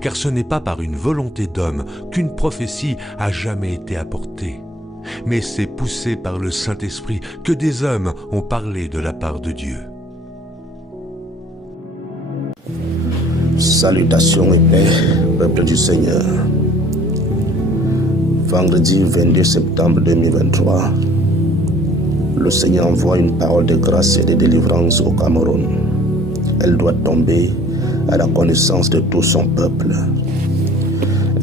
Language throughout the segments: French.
car ce n'est pas par une volonté d'homme qu'une prophétie a jamais été apportée, mais c'est poussé par le Saint-Esprit que des hommes ont parlé de la part de Dieu. Salutations et paix, peuple du Seigneur. Vendredi 22 septembre 2023, le Seigneur envoie une parole de grâce et de délivrance au Cameroun. Elle doit tomber à la connaissance de tout son peuple.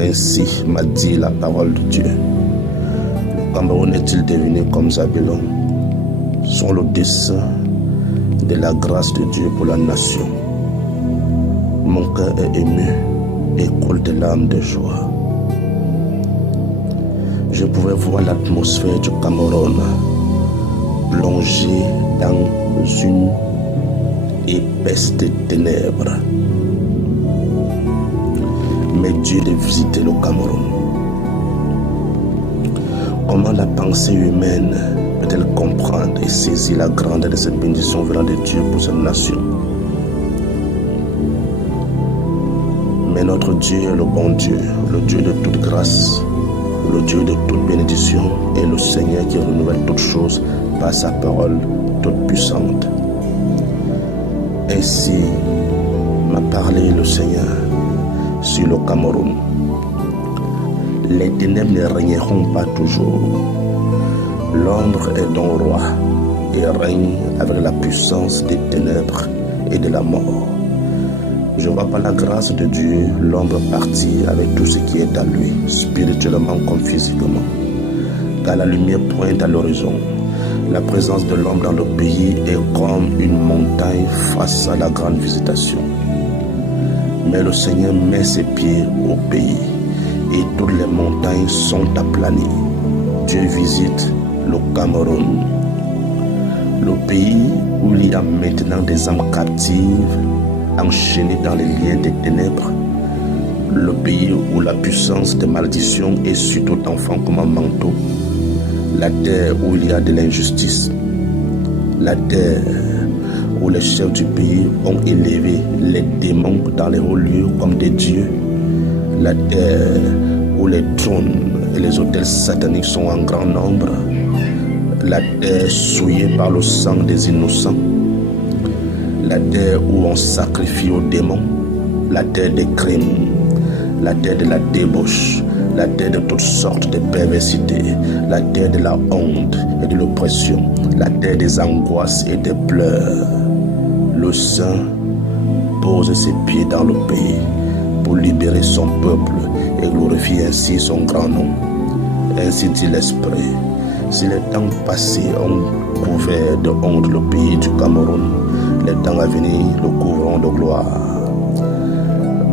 Ainsi m'a dit la parole de Dieu. Le Cameroun est-il devenu comme Zabulon, sans le dessein de la grâce de Dieu pour la nation? Mon cœur est ému et coule de larmes de joie. Je pouvais voir l'atmosphère du Cameroun plongée dans une épaisse de ténèbres. Mais Dieu de visiter le Cameroun. Comment la pensée humaine peut-elle comprendre et saisir la grandeur de cette bénédiction venant de Dieu pour cette nation? Mais notre Dieu est le bon Dieu, le Dieu de toute grâce, le Dieu de toute bénédiction et le Seigneur qui renouvelle toutes choses par sa parole toute puissante. Ainsi m'a parlé le Seigneur sur le Cameroun. Les ténèbres ne régneront pas toujours. L'ombre est donc roi et règne avec la puissance des ténèbres et de la mort. Je vois par la grâce de Dieu l'ombre partir avec tout ce qui est à lui, spirituellement comme physiquement. Car la lumière pointe à l'horizon. La présence de l'ombre dans le pays est comme une montagne face à la grande visitation. Mais le Seigneur met ses pieds au pays et toutes les montagnes sont aplanies. Dieu visite le Cameroun, le pays où il y a maintenant des âmes captives, enchaînées dans les liens des ténèbres, le pays où la puissance des malédictions est sur tout enfant comme un manteau, la terre où il y a de l'injustice, la terre où les chefs du pays ont élevé les démons dans les hauts lieux comme des dieux, la terre où les trônes et les autels sataniques sont en grand nombre, la terre souillée par le sang des innocents, la terre où on sacrifie aux démons, la terre des crimes, la terre de la débauche, la terre de toutes sortes de perversités, la terre de la honte et de l'oppression, la terre des angoisses et des pleurs. Le Saint pose ses pieds dans le pays pour libérer son peuple et glorifier ainsi son grand nom. Ainsi dit l'Esprit. Si les temps passés ont couvert de honte le pays du Cameroun, les temps à venir le couvriront de gloire.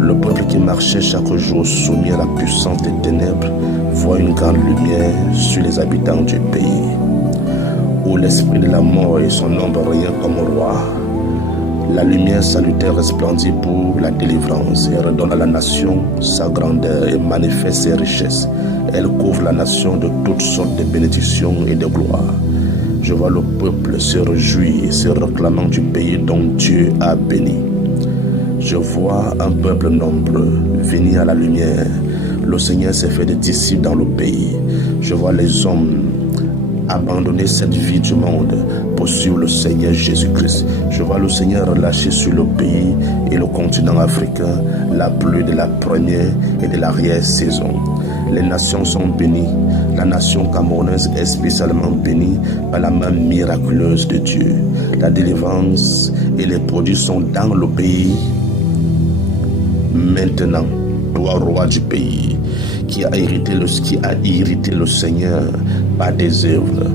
Le peuple qui marchait chaque jour soumis à la puissance des ténèbres voit une grande lumière sur les habitants du pays, où l'esprit de la mort et son ombre régnent comme roi. La lumière salutaire resplendit pour la délivrance et redonne à la nation sa grandeur et manifeste ses richesses. Elle couvre la nation de toutes sortes de bénédictions et de gloire. Je vois le peuple se réjouir, se réclamant du pays dont Dieu a béni. Je vois un peuple nombreux venir à la lumière. Le Seigneur s'est fait des disciples dans le pays. Je vois les hommes abandonner cette vie du monde pour suivre le Seigneur Jésus-Christ. Je vois le Seigneur relâcher sur le pays et le continent africain la pluie de la première et de l'arrière-saison. Les nations sont bénies. La nation camerounaise est spécialement bénie par la main miraculeuse de Dieu. La délivrance et les produits sont dans le pays. Maintenant, toi, roi du pays, qui a irrité le Seigneur par des œuvres,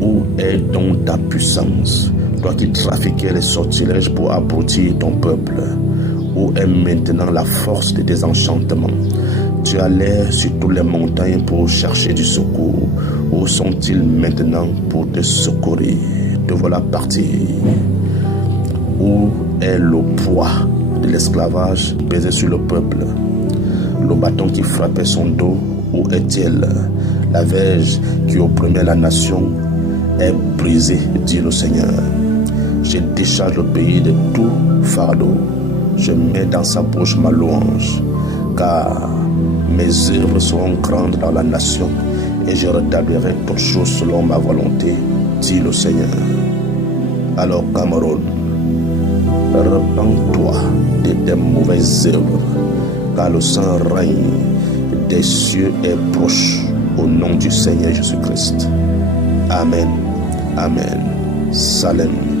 où est donc ta puissance? Toi qui trafiquais les sortilèges pour abrutir ton peuple, où est maintenant la force de désenchantement? Tu allais sur toutes les montagnes pour chercher du secours. Où sont-ils maintenant pour te secourir? Te voilà parti. Où est le poids de l'esclavage pesé sur le peuple? Le bâton qui frappait son dos, où est-il? La verge qui opprimait la nation est brisée, dit le Seigneur. Je décharge le pays de tout fardeau. Je mets dans sa bouche ma louange. car mes œuvres seront grandes dans la nation et je rétablirai toutes choses selon ma volonté, dit le Seigneur. Alors Cameroun, repens-toi de tes mauvaises œuvres, car le saint règne des cieux est proche, au nom du Seigneur Jésus-Christ. Amen. Amen. Salem.